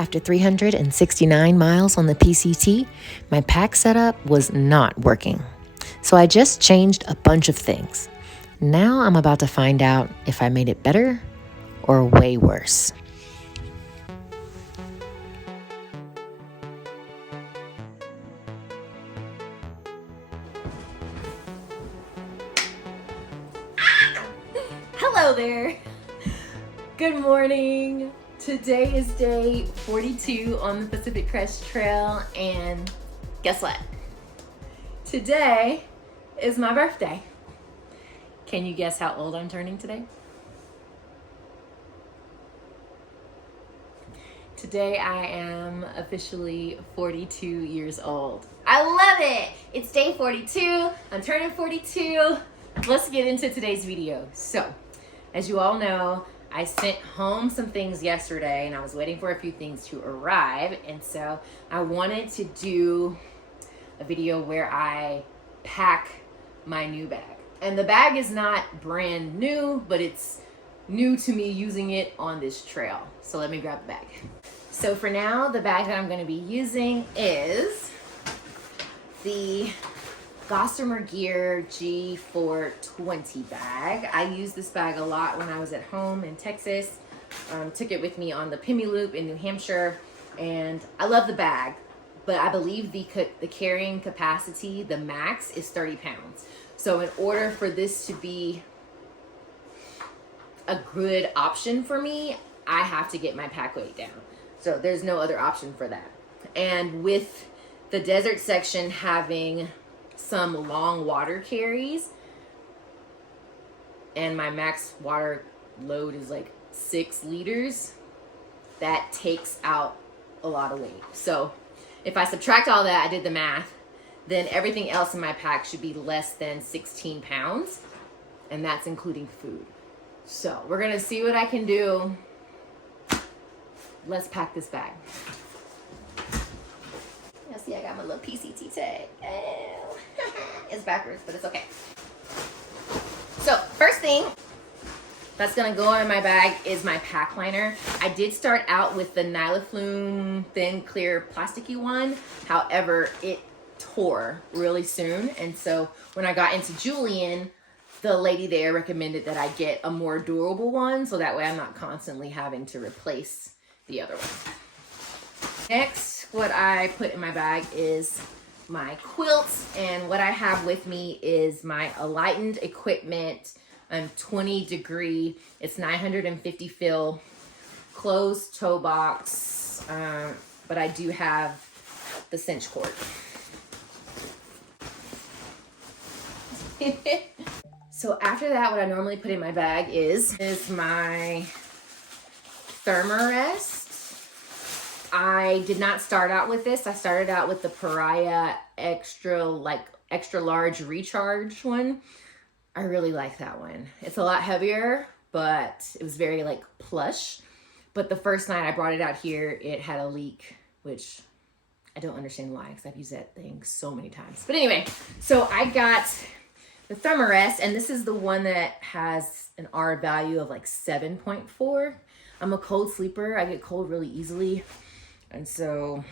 After 369 miles on the PCT, my pack setup was not working. So I just changed a bunch of things. Now I'm about to find out if I made it better or way worse. Hello there. Good morning. Today is day 42 on the Pacific Crest Trail, and guess what? Today is my birthday. Can you guess how old I'm turning today? Today I am officially 42 years old. I love it! It's day 42. I'm turning 42. Let's get into today's video. So, as you all know, I sent home some things yesterday and I was waiting for a few things to arrive, and so I wanted to do a video where I pack my new bag. And the bag is not brand new, but it's new to me using it on this trail. So let me grab the bag. So for now, the bag that I'm gonna be using is the Gossamer Gear G420 bag. I used this bag a lot when I was at home in Texas. Took it with me on the Pimmy Loop in New Hampshire, and I love the bag, but I believe the carrying capacity, the max, is 30 pounds. So in order for this to be a good option for me, I have to get my pack weight down. So there's no other option for that. And with the desert section having some long water carries, and my max water load is like 6 liters, that takes out a lot of weight. So if I subtract all that, I did the math, then everything else in my pack should be less than 16 pounds, and that's including food. So we're gonna see what I can do. Let's pack this bag. Yeah, see, I got my little PCT tag. Oh. It's backwards, but it's okay. So first thing that's gonna go in my bag is my pack liner. I did start out with the Nylaflume thin clear plasticky one. However, it tore really soon. And so when I got into Julian, the lady there recommended that I get a more durable one, so that way I'm not constantly having to replace the other one. Next, what I put in my bag is my quilts, and what I have with me is my Alightened Equipment 20 degree. It's 950 fill, closed toe box, but I do have the cinch cord. So after that, what I normally put in my bag is my Thermarest. I did not start out with this. I started out with the Pariah extra large recharge one. I really like that one. It's a lot heavier, but it was very like plush. But the first night I brought it out here, it had a leak, which I don't understand why, because I've used that thing so many times. But anyway, so I got the Thermarest, and this is the one that has an R value of like 7.4. I'm a cold sleeper. I get cold really easily. And so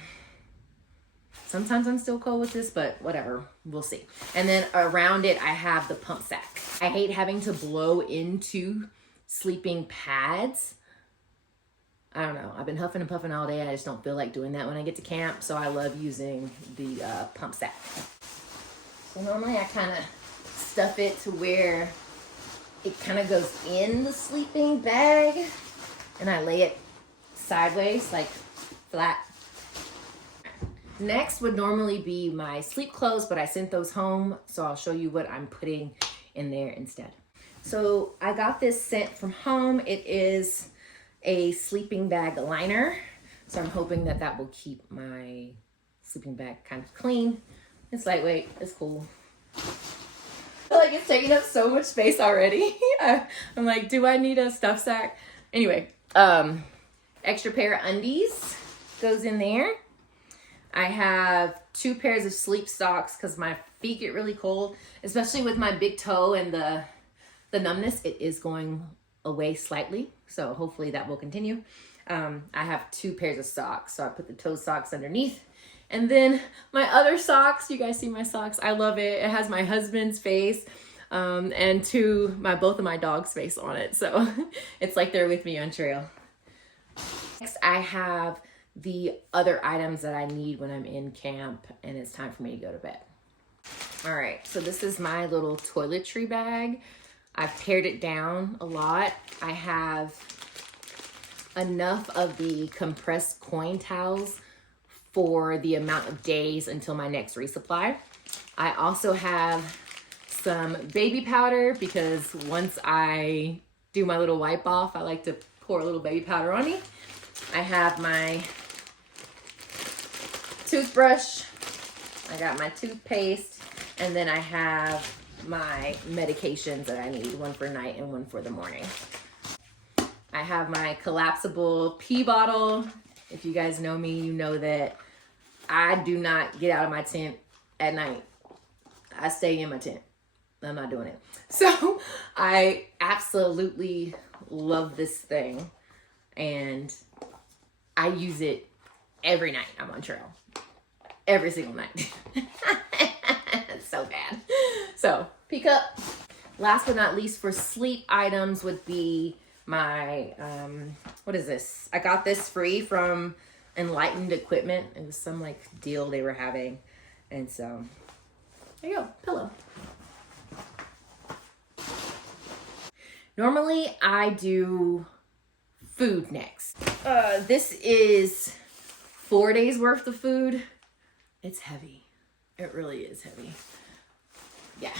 sometimes I'm still cold with this, but whatever, we'll see. And then around it, I have the pump sack. I hate having to blow into sleeping pads. I don't know. I've been huffing and puffing all day. I just don't feel like doing that when I get to camp. So I love using the pump sack. So normally I kind of stuff it to where it kind of goes in the sleeping bag, and I lay it sideways, like flat. Next would normally be my sleep clothes, but I sent those home, so I'll show you what I'm putting in there instead. So I got this sent from home. It is a sleeping bag liner, so I'm hoping that that will keep my sleeping bag kind of clean. It's lightweight, it's cool. I feel like it's taking up so much space already. I'm like, do I need a stuff sack? Anyway, extra pair of undies goes in there. I have 2 pairs of sleep socks because my feet get really cold, especially with my big toe and the numbness. It is going away slightly, so hopefully that will continue. I have 2 pairs of socks. So I put the toe socks underneath. And then my other socks, you guys see my socks? I love it. It has my husband's face and both of my dog's face on it. So it's like they're with me on trail. Next, I have the other items that I need when I'm in camp and it's time for me to go to bed. All right, so this is my little toiletry bag. I've pared it down a lot. I have enough of the compressed coin towels for the amount of days until my next resupply. I also have some baby powder because once I do my little wipe off, I like to pour a little baby powder on me. I have my toothbrush. I got my toothpaste, and then I have my medications that I need, one for night and one for the morning. I have my collapsible pee bottle. If you guys know me, you know that I do not get out of my tent at night. I stay in my tent. I'm not doing it. So I absolutely love this thing, and I use it every night I'm on trail. Every single night. It's so bad. So pick up. Last but not least, for sleep items would be my, what is this? I got this free from Enlightened Equipment. It was some like deal they were having. And so there you go, pillow. Normally I do food next. This is 4 days worth of food. It's heavy. It really is heavy. Yeah.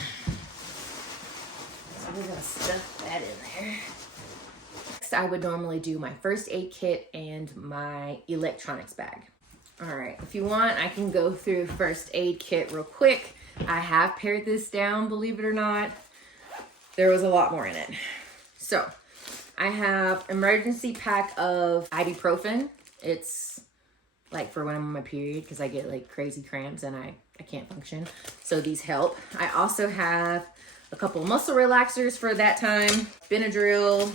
So we're gonna stuff that in there. Next, I would normally do my first aid kit and my electronics bag. All right, if you want, I can go through first aid kit real quick. I have pared this down, believe it or not. There was a lot more in it. So I have emergency pack of ibuprofen. It's like for when I'm on my period because I get like crazy cramps and I can't function. So these help. I also have a couple muscle relaxers for that time, Benadryl,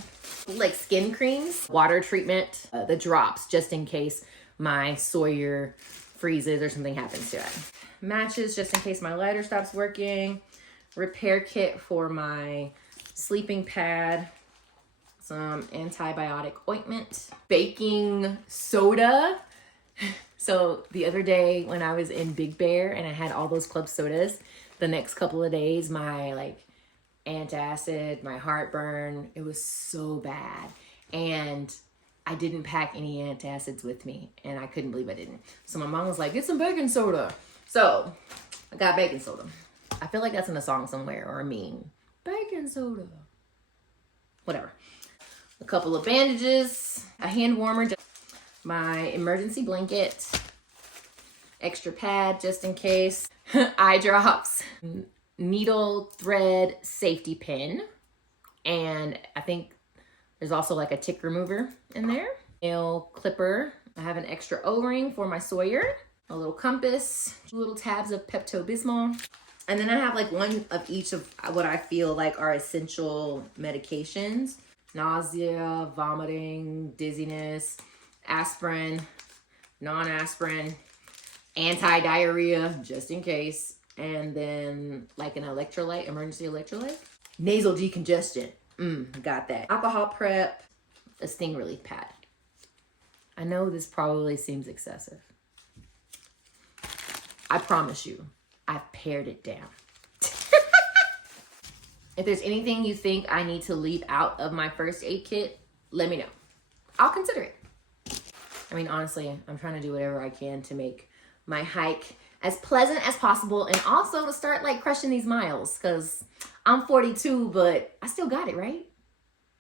like skin creams, water treatment, the drops just in case my Sawyer freezes or something happens to it. Matches just in case my lighter stops working, repair kit for my sleeping pad, some antibiotic ointment, baking soda. So the other day when I was in Big Bear and I had all those club sodas, the next couple of days, my like antacid, my heartburn, it was so bad. And I didn't pack any antacids with me and I couldn't believe I didn't. So my mom was like, get some baking soda. So I got baking soda. I feel like that's in a song somewhere or a meme. Baking soda. Whatever. A couple of bandages, a hand warmer, my emergency blanket, extra pad just in case, eye drops, needle thread safety pin, and I think there's also like a tick remover in there, nail clipper. I have an extra O-ring for my Sawyer, a little compass, 2 little tabs of Pepto-Bismol, and then I have like one of each of what I feel like are essential medications: nausea, vomiting, dizziness, aspirin, non-aspirin, anti-diarrhea, just in case, and then like an electrolyte, emergency electrolyte, nasal decongestant, got that, alcohol prep, a sting relief pad. I know this probably seems excessive. I promise you, I've pared it down. If there's anything you think I need to leave out of my first aid kit, let me know. I'll consider it. I mean, honestly, I'm trying to do whatever I can to make my hike as pleasant as possible and also to start like crushing these miles because I'm 42, but I still got it, right?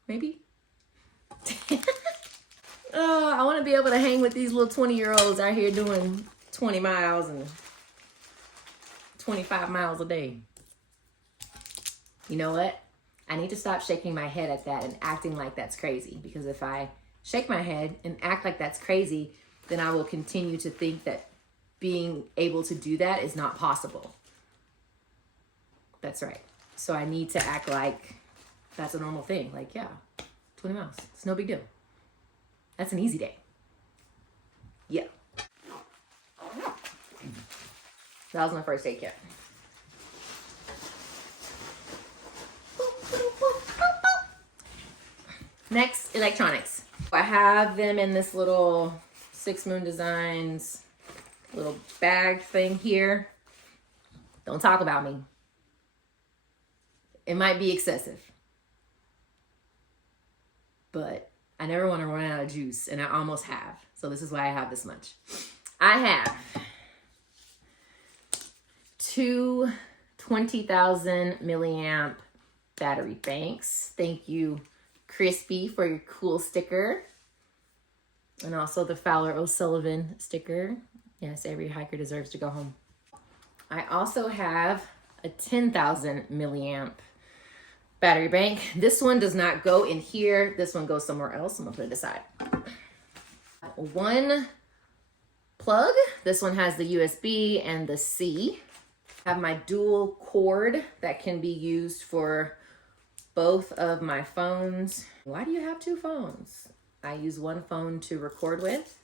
Maybe. I want to be able to hang with these little 20-year-olds out here doing 20 miles and 25 miles a day. You know what? I need to stop shaking my head at that and acting like that's crazy, because if I shake my head and act like that's crazy, then I will continue to think that being able to do that is not possible. That's right. So I need to act like that's a normal thing. Like, yeah, 20 miles. It's no big deal. That's an easy day. Yeah. That was my first aid kit. Next, electronics. I have them in this little 6 Moon Designs little bag thing here. Don't talk about me. It might be excessive, but I never want to run out of juice, and I almost have. So this is why I have this much. I have 2 20,000 milliamp battery banks. Thank you, Crispy, for your cool sticker. And also the Fowler O'Sullivan sticker. Yes, every hiker deserves to go home. I also have a 10,000 milliamp battery bank. This one does not go in here. This one goes somewhere else. I'm gonna put it aside. One plug. This one has the USB and the C. I have my dual cord that can be used for both of my phones. Why do you have 2 phones? I use one phone to record with,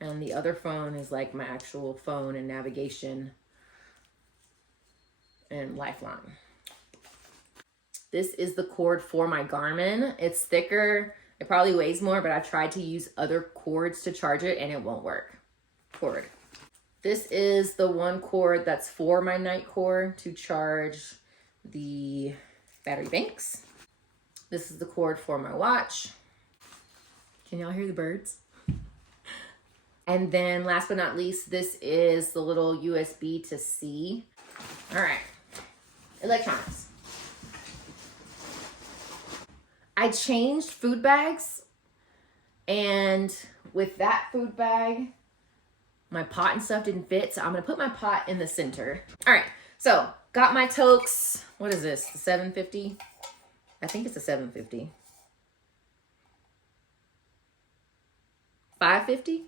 and the other phone is like my actual phone and navigation and lifeline. This is the cord for my Garmin. It's thicker. It probably weighs more, but I tried to use other cords to charge it and it won't work. Cord. This is the one cord that's for my night cord to charge the battery banks. This is the cord for my watch. Can y'all hear the birds? And then last but not least, this is the little USB to C. All right, electronics. I changed food bags, and with that food bag, my pot and stuff didn't fit, so I'm gonna put my pot in the center. All right, so got my toques. What is this, the 750? I think it's a 750. 550?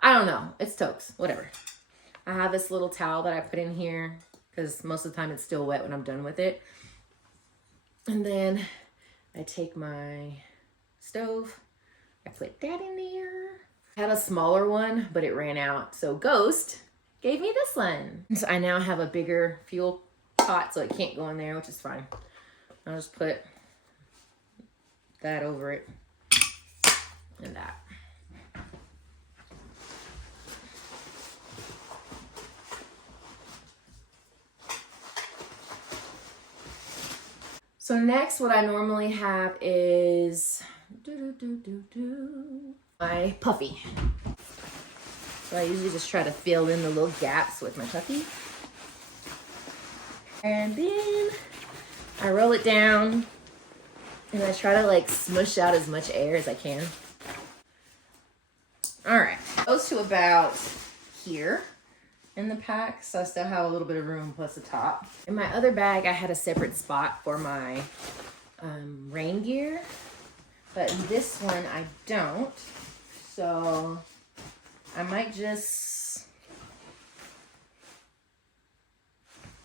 I don't know, it's toques, whatever. I have this little towel that I put in here because most of the time it's still wet when I'm done with it. And then I take my stove, I put that in there. I had a smaller one, but it ran out. So Ghost gave me this one. So I now have a bigger fuel pot, so it can't go in there, which is fine. I'll just put that over it and that. So next, what I normally have is my puffy. So I usually just try to fill in the little gaps with my puffy. And then I roll it down and I try to like smush out as much air as I can. All right, goes to about here in the pack, so I still have a little bit of room plus the top. In my other bag, I had a separate spot for my rain gear, but in this one I don't. So I might just,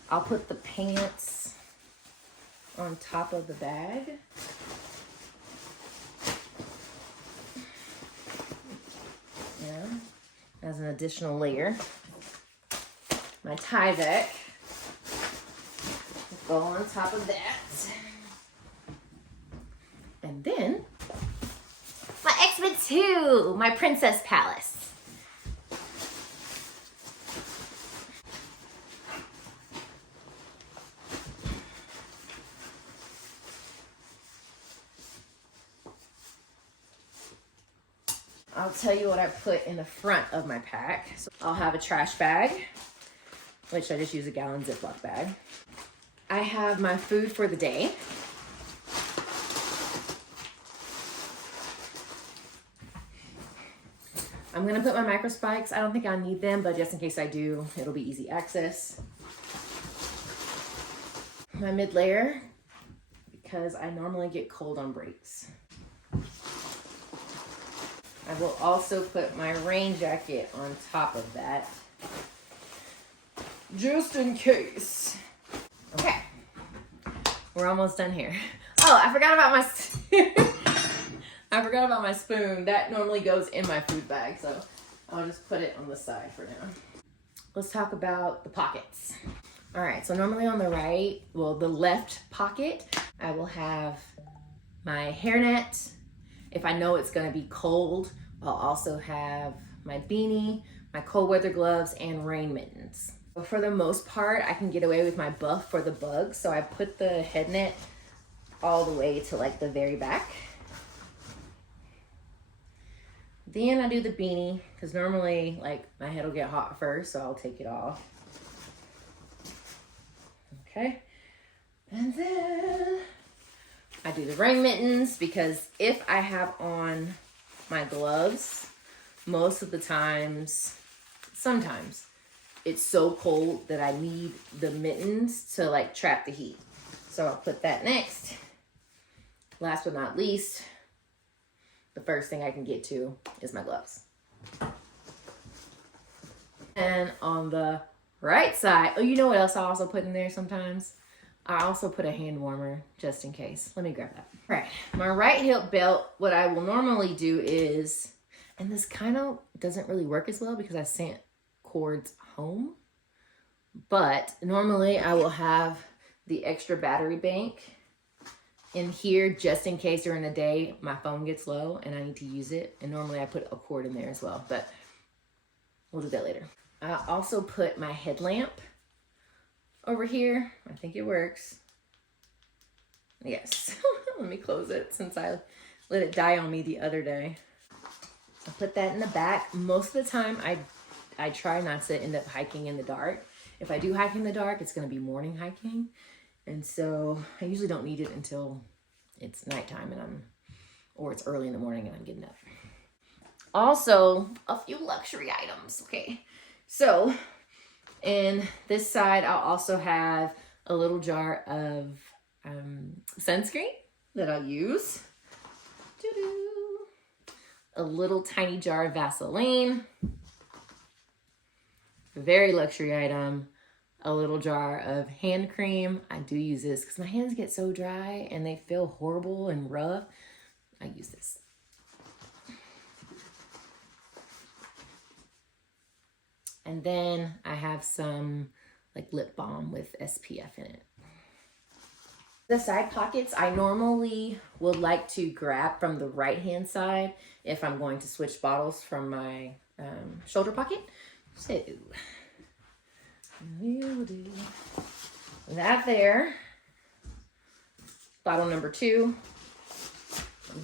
I'll put the pants on top of the bag. Yeah, as an additional layer. My Tyvek will go on top of that. And then my X-Men 2, my Princess Palace. I'll tell you what I put in the front of my pack. So I'll have a trash bag, which I just use a gallon Ziploc bag. I have my food for the day. I'm gonna put my micro spikes. I don't think I'll need them, but just in case I do, it'll be easy access. My mid layer, because I normally get cold on breaks. I will also put my rain jacket on top of that, just in case. Okay, we're almost done here. Oh, I forgot about my I forgot about my spoon. That normally goes in my food bag, so I'll just put it on the side for now. Let's talk about the pockets. All right, so normally on the right, well, the left pocket, I will have my hairnet. If I know it's gonna be cold, I'll also have my beanie, my cold weather gloves, and rain mittens. But for the most part, I can get away with my buff for the bugs, so I put the head net all the way to like the very back. Then I do the beanie, because normally like my head will get hot first, so I'll take it off. Okay, and then I do the rain mittens, because if I have on my gloves, most of the times, sometimes, it's so cold that I need the mittens to like trap the heat. So I'll put that next. Last but not least, the first thing I can get to is my gloves. And on the right side, oh, you know what else I also put in there sometimes? I also put a hand warmer just in case. Let me grab that. All right, my right hip belt, what I will normally do is, and this kind of doesn't really work as well because I sent cords home, but normally I will have the extra battery bank in here just in case during the day my phone gets low and I need to use it. And normally I put a cord in there as well, but we'll do that later. I also put my headlamp over here. I think it works. Yes. Let me close it since I let it die on me the other day. I put that in the back. Most of the time I try not to end up hiking in the dark. If I do hike in the dark, it's going to be morning hiking. And so I usually don't need it until it's nighttime or it's early in the morning and I'm getting up. Also, a few luxury items. Okay. So in this side, I'll also have a little jar of sunscreen that I'll use. A little tiny jar of Vaseline. A very luxury item. A little jar of hand cream. I do use this because my hands get so dry and they feel horrible and rough. I use this. And then I have some like lip balm with SPF in it. The side pockets, I normally would like to grab from the right hand side if I'm going to switch bottles from my shoulder pocket. So we'll do that there. Bottle number 2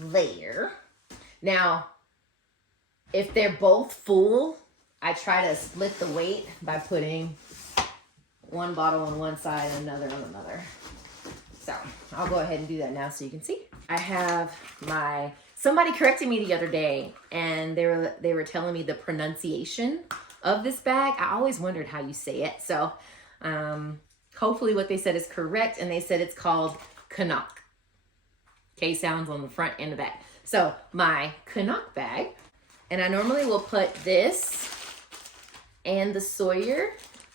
there. Now, if they're both full, I try to split the weight by putting one bottle on one side and another on another. So I'll go ahead and do that now so you can see. I have somebody corrected me the other day and they were telling me the pronunciation of this bag. I always wondered how you say it. So hopefully what they said is correct, and they said it's called Canuck. K sounds on the front and the back. So my Canuck bag, and I normally will put this and the Sawyer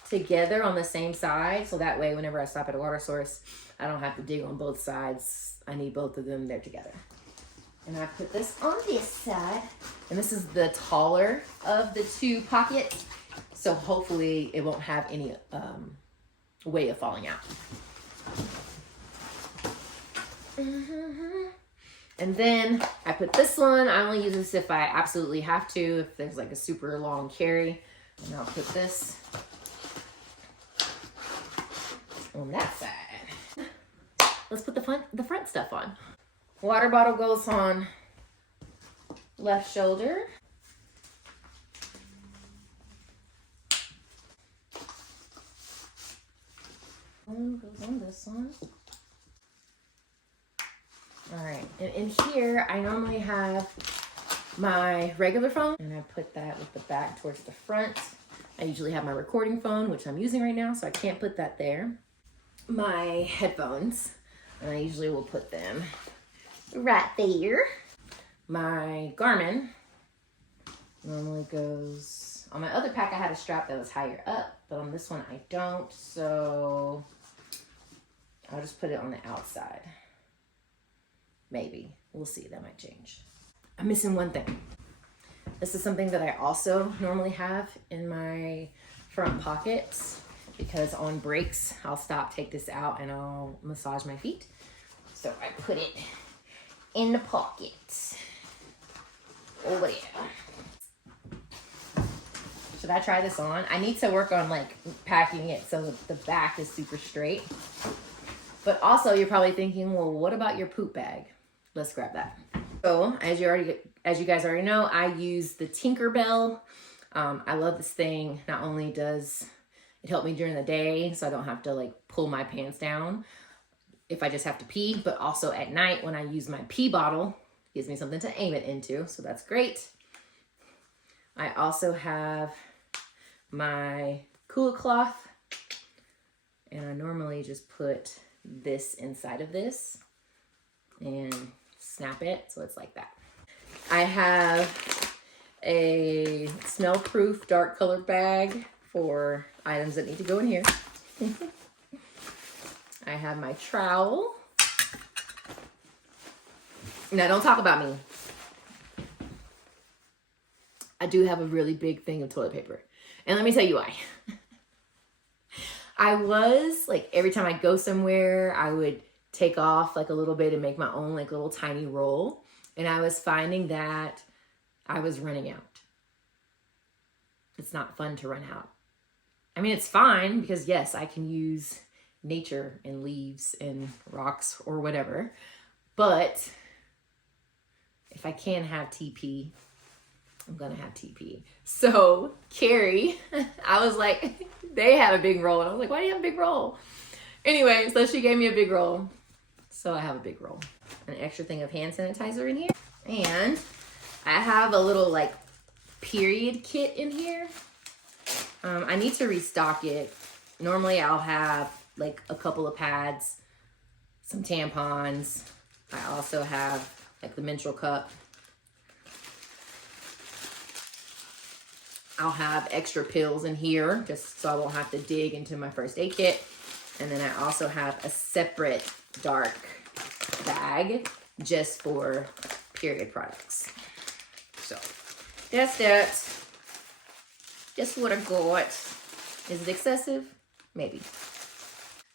together on the same side. So that way, whenever I stop at a water source, I don't have to dig on both sides. I need both of them there together. And I put this on this side. And this is the taller of the 2 pockets. So hopefully it won't have any way of falling out. And then I put this one. I only use this if I absolutely have to, if there's like a super long carry. And I'll put this on that side. Let's put the front stuff on. Water bottle goes on left shoulder. One goes on this one. All right, and in here, I normally have my regular phone, and I put that with the back towards the front. I usually have my recording phone, which I'm using right now, so I can't put that there. My headphones, and I usually will put them right there. My Garmin normally goes, on my other pack I had a strap that was higher up, but on this one I don't, so I'll just put it on the outside. Maybe. We'll see. That might change. I'm missing one thing. This is something that I also normally have in my front pockets because on breaks, I'll stop, take this out, and I'll massage my feet. So I put it in the pocket. Oh yeah. Should I try this on? I need to work on like packing it so the back is super straight. But also you're probably thinking, well, what about your poop bag? Let's grab that. So as you guys already know, I use the Tinkerbell. I love this thing. Not only does it help me during the day so I don't have to like pull my pants down if I just have to pee, but also at night when I use my pee bottle, it gives me something to aim it into, so that's great. I also have my cooler cloth, and I normally just put this inside of this and snap it so it's like that. I have a smell-proof dark colored bag for items that need to go in here. I have my trowel. Now, don't talk about me. I do have a really big thing of toilet paper. And let me tell you why. I was, like, every time I go somewhere, I would take off, like, a little bit and make my own, like, little tiny roll. And I was finding that I was running out. It's not fun to run out. I mean, it's fine because, yes, I can use nature and leaves and rocks or whatever. But if I can have TP, I'm gonna have TP. So Carrie, I was like, they have a big roll. And I was like, why do you have a big roll? Anyway, so she gave me a big roll. So I have a big roll. An extra thing of hand sanitizer in here. And I have a little like period kit in here. I need to restock it. Normally I'll have like a couple of pads, some tampons. I also have like the menstrual cup. I'll have extra pills in here just so I won't have to dig into my first aid kit. And then I also have a separate dark bag just for period products. So that's that. Just what I got. Is it excessive? Maybe.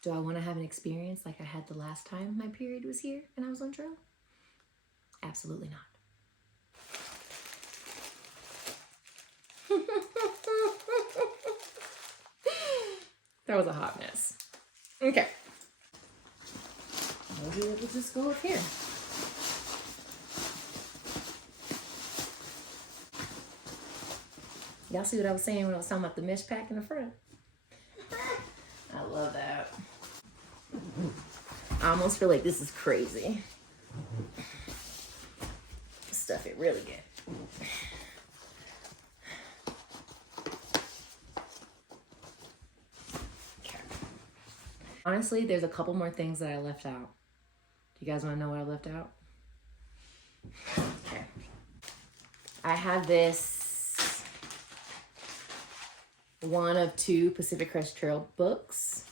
Do I want to have an experience like I had the last time my period was here and I was on trail? Absolutely not. That was a hot mess. Okay. Maybe we'll just go up here. Y'all see what I was saying when I was talking about the mesh pack in the front? I love that. I almost feel like this is crazy. Stuff it really good. Okay. Honestly, there's a couple more things that I left out. Do you guys want to know what I left out? Okay. I have this one of 2 Pacific Crest Trail books,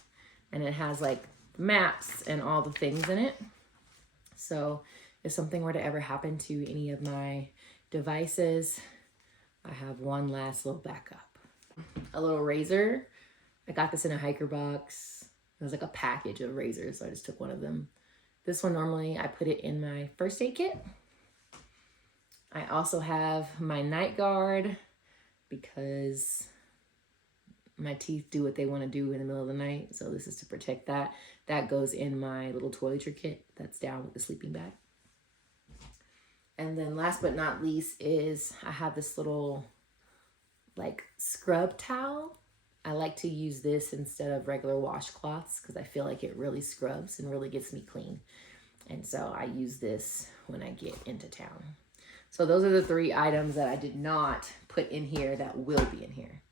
and it has like maps and all the things in it. So if something were to ever happen to any of my devices, I have one last little backup. A little razor. I got this in a hiker box. It was like a package of razors, so I just took one of them. This one, normally I put it in my first aid kit. I also have my night guard because my teeth do what they want to do in the middle of the night. So this is to protect that. That goes in my little toiletry kit that's down with the sleeping bag. And then last but not least is I have this little like scrub towel. I like to use this instead of regular washcloths because I feel like it really scrubs and really gets me clean. And so I use this when I get into town. So those are the 3 items that I did not put in here that will be in here.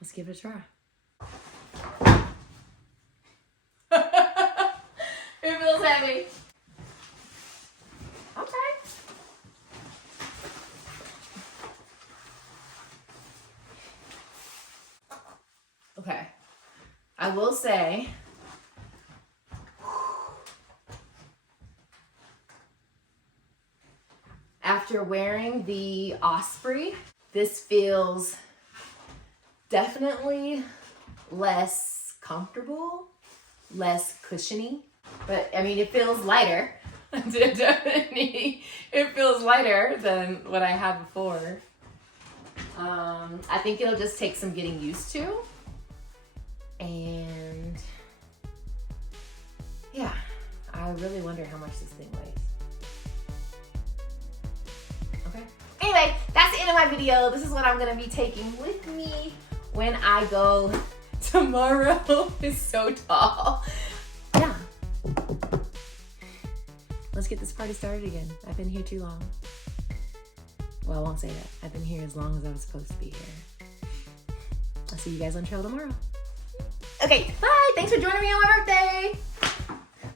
Let's give it a try. It feels heavy. Okay. Okay. I will say, after wearing the Osprey, this feels definitely less comfortable, less cushiony, but I mean, it feels lighter. It feels lighter than what I had before. I think it'll just take some getting used to. And yeah, I really wonder how much this thing weighs. Okay. Anyway, that's the end of my video. This is what I'm gonna be taking with me when I go tomorrow. It's so tall. Yeah. Let's get this party started again. I've been here too long. Well, I won't say that. I've been here as long as I was supposed to be here. I'll see you guys on trail tomorrow. Okay, bye. Thanks for joining me on my birthday.